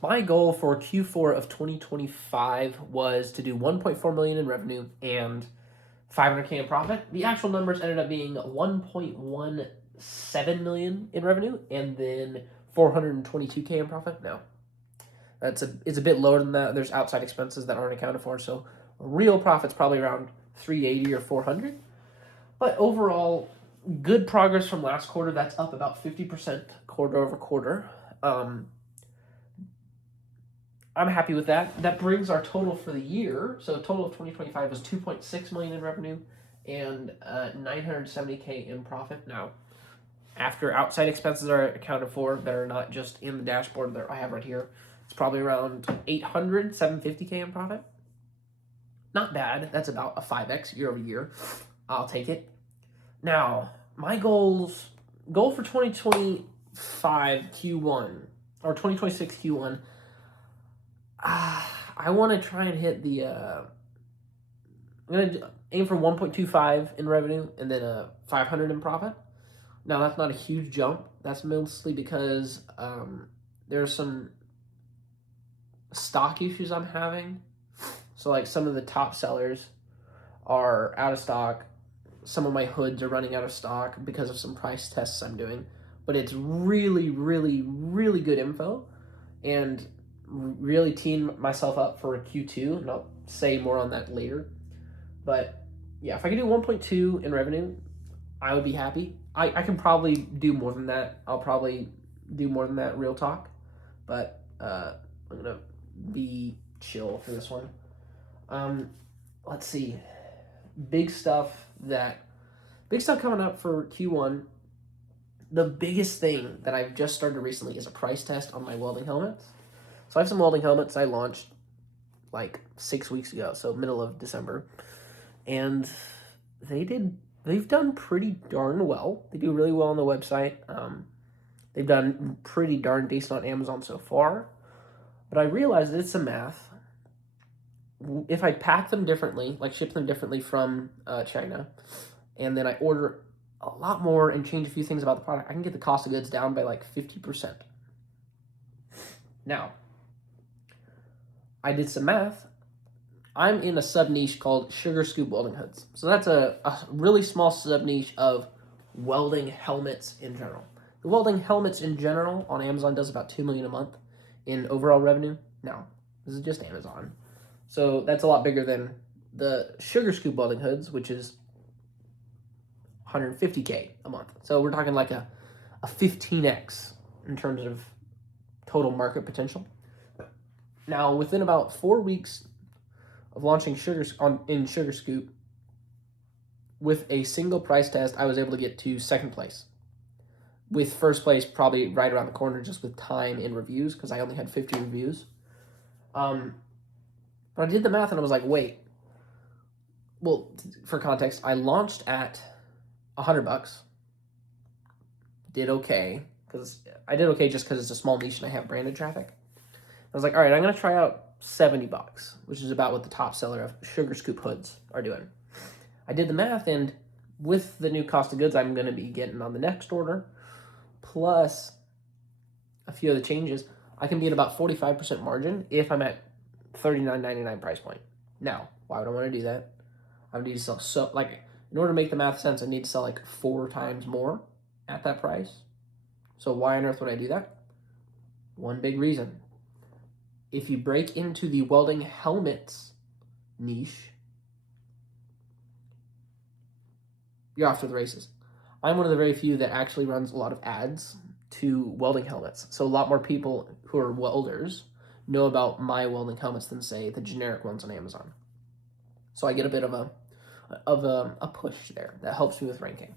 My goal for Q4 of 2025 was to do 1.4 million in revenue and 500K in profit. The actual numbers ended up being 1.17 million in revenue and then 422K in profit. No, it's a bit lower than that. There's outside expenses that aren't accounted for, so real profit's probably around 380 or 400. But overall, good progress from last quarter. That's up about 50% quarter over quarter. I'm happy with that. That brings our total for the year. So total of 2025 was 2.6 million in revenue and 970K in profit. Now, after outside expenses are accounted for that are not just in the dashboard that I have right here, it's probably around 750K in profit. Not bad. That's about a 5x year over year. I'll take it. Now, my goal for 2025 Q1 or 2026 Q1. I want to try and hit the. I'm gonna aim for 1.25 in revenue and then 500 in profit. Now that's not a huge jump. That's mostly because there's some stock issues I'm having. So like some of the top sellers are out of stock. Some of my hoods are running out of stock because of some price tests I'm doing. But it's really, really, really good info, and really team myself up for Q2, and I'll say more on that later. But yeah, if I could do 1.2 in revenue, I would be happy. I can probably do more than that. I'll probably do more than that, real talk. But I'm gonna be chill for this one. Let's see. Big stuff coming up for Q1. The biggest thing that I've just started recently is a price test on my welding helmets. So I have some welding helmets I launched like 6 weeks ago, so middle of December. And they've done pretty darn well. They do really well on the website. They've done pretty darn decent on Amazon so far. But I realized that it's some math. If I pack them differently, like ship them differently from China, and then I order a lot more and change a few things about the product, I can get the cost of goods down by like 50%. Now, I did some math. I'm in a sub niche called sugar scoop welding hoods. So that's a really small sub niche of welding helmets in general. The welding helmets in general on Amazon does about 2 million a month in overall revenue. Now, this is just Amazon. So that's a lot bigger than the sugar scoop welding hoods, which is 150K a month. So we're talking like a 15x in terms of total market potential. Now, within about 4 weeks of launching in Sugar Scoop, with a single price test, I was able to get to second place. With first place probably right around the corner, just with time and reviews, because I only had 50 reviews. But I did the math and I was like, wait. Well, for context, I launched at $100. Did okay, because I did okay just because it's a small niche and I have branded traffic. I was like, all right, I'm going to try out $70, which is about what the top seller of Sugar Scoop hoods are doing. I did the math, and with the new cost of goods I'm going to be getting on the next order, plus a few other changes, I can be at about 45% margin if I'm at $39.99 price point. Now, why would I want to do that? I would need to sell, in order to make the math sense, I need to sell like 4 times more at that price. So why on earth would I do that? One big reason. If you break into the welding helmets niche, you're off to the races. I'm one of the very few that actually runs a lot of ads to welding helmets. So a lot more people who are welders know about my welding helmets than, say, the generic ones on Amazon. So I get a bit of a push there that helps me with ranking.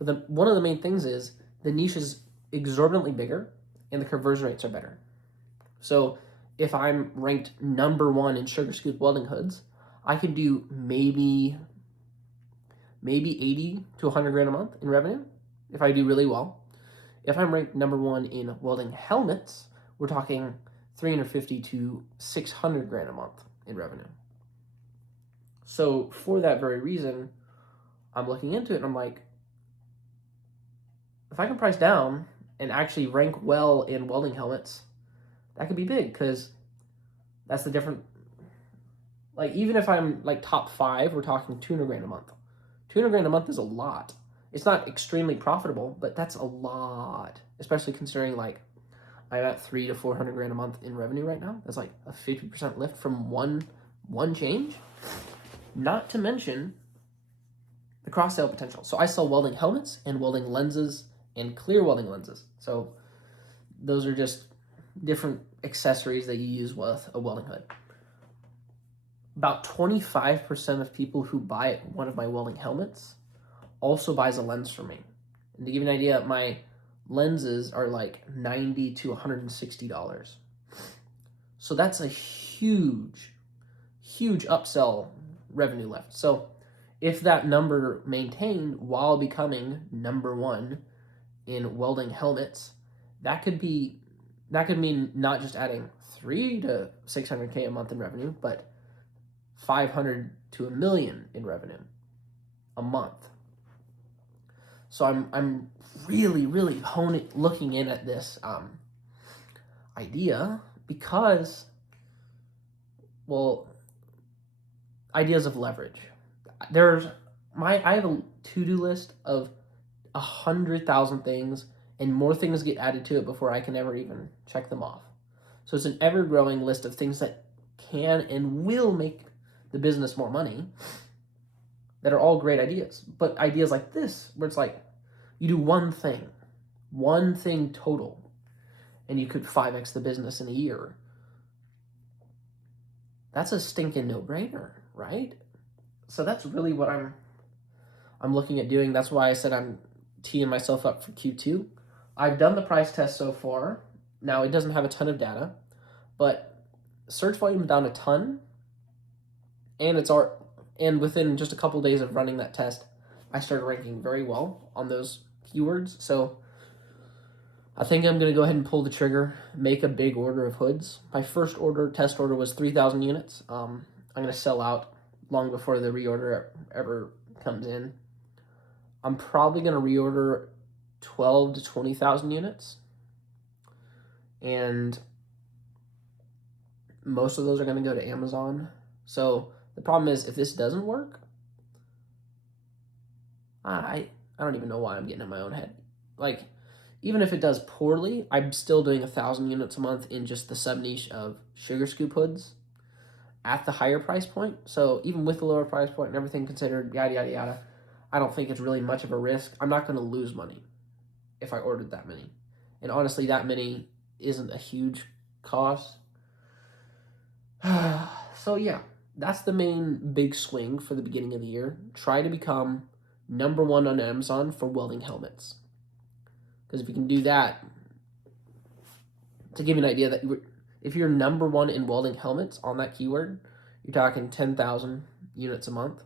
But one of the main things is the niche is exorbitantly bigger and the conversion rates are better. So if I'm ranked number 1 in Sugar Scoop welding hoods, I can do maybe 80 to 100 grand a month in revenue if I do really well. If I'm ranked number 1 in welding helmets, we're talking 350 to 600 grand a month in revenue. So for that very reason, I'm looking into it and I'm like, if I can price down and actually rank well in welding helmets, that could be big because that's the different. Like, even if I'm like top 5, we're talking 200 grand a month. 200 grand a month is a lot. It's not extremely profitable, but that's a lot, especially considering like I'm at 300 to 400 grand a month in revenue right now. That's like a 50% lift from one change. Not to mention the cross sale potential. So I sell welding helmets and welding lenses and clear welding lenses. So those are just different accessories that you use with a welding hood. About 25% of people who buy one of my welding helmets also buys a lens from me. And to give you an idea, my lenses are like $90 to $160. So that's a huge upsell revenue lift. So if that number maintained while becoming number 1 in welding helmets, that could mean not just adding 3 to 600K a month in revenue, but 500 to $1 million in revenue a month. So I'm really looking in at this idea because, well, ideas of leverage. I have a to-do list of 100,000 things, and more things get added to it before I can ever even check them off. So it's an ever-growing list of things that can and will make the business more money, that are all great ideas. But ideas like this, where it's like, you do one thing total, and you could 5x the business in a year. That's a stinking no-brainer, right? So that's really what I'm looking at doing. That's why I said I'm teeing myself up for Q2. I've done the price test so far. Now, it doesn't have a ton of data, but search volume is down a ton, and within just a couple days of running that test, I started ranking very well on those keywords. So I think I'm going to go ahead and pull the trigger, make a big order of hoods. My first test order was 3,000 units. I'm going to sell out long before the reorder ever comes in. I'm probably going to reorder 12 to 20,000 units. And most of those are going to go to Amazon. So the problem is, if this doesn't work, I don't even know why I'm getting in my own head. Like, even if it does poorly, I'm still doing 1,000 units a month in just the sub-niche of sugar scoop hoods at the higher price point. So even with the lower price point and everything considered, yada, yada, yada, I don't think it's really much of a risk. I'm not going to lose money if I ordered that many. And honestly, that many isn't a huge cost. So yeah, that's the main big swing for the beginning of the year. Try to become number 1 on Amazon for welding helmets. Because if you can do that, to give you an idea, that if you're number 1 in welding helmets on that keyword, you're talking 10,000 units a month.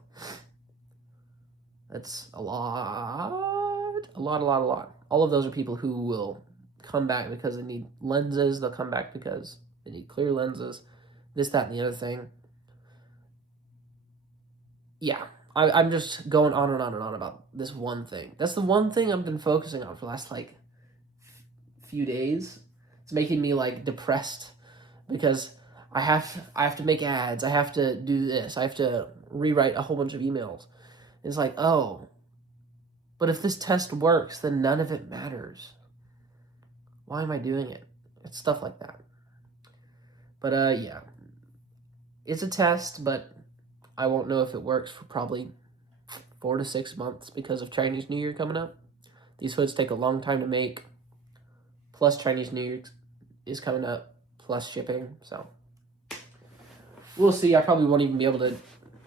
That's a lot. All of those are people who will come back because they need lenses. They'll come back because they need clear lenses, this, that, and the other thing. Yeah, I'm just going on and on and on about this one thing. That's the one thing I've been focusing on for the last like few days. It's making me like depressed because I have to make ads. I have to do this. I have to rewrite a whole bunch of emails. It's like, oh, but if this test works, then none of it matters. Why am I doing it? It's stuff like that. But yeah, it's a test, but I won't know if it works for probably 4 to 6 months because of Chinese New Year coming up. These hoods take a long time to make, plus Chinese New Year is coming up, plus shipping. So we'll see. I probably won't even be able to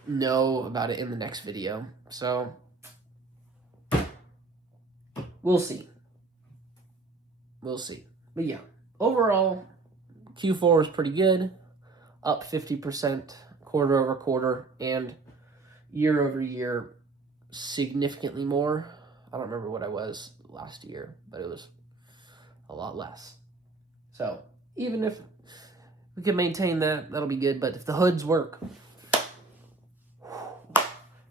know about it in the next video. So we'll see. But yeah, overall, Q4 was pretty good, up 50% quarter over quarter, and year over year significantly more. I don't remember what I was last year, but it was a lot less. So even if we can maintain that, that'll be good. But if the hoods work,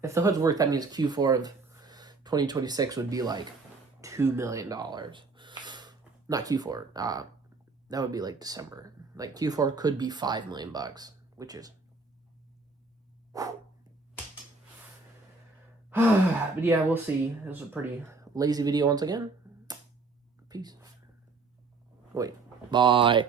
that means Q4 of 2026 would be like $2 million. Not Q4, That would be like December. Like Q4 could be $5 million, which is. But yeah, we'll see. It was a pretty lazy video once again. Peace. Wait. Bye.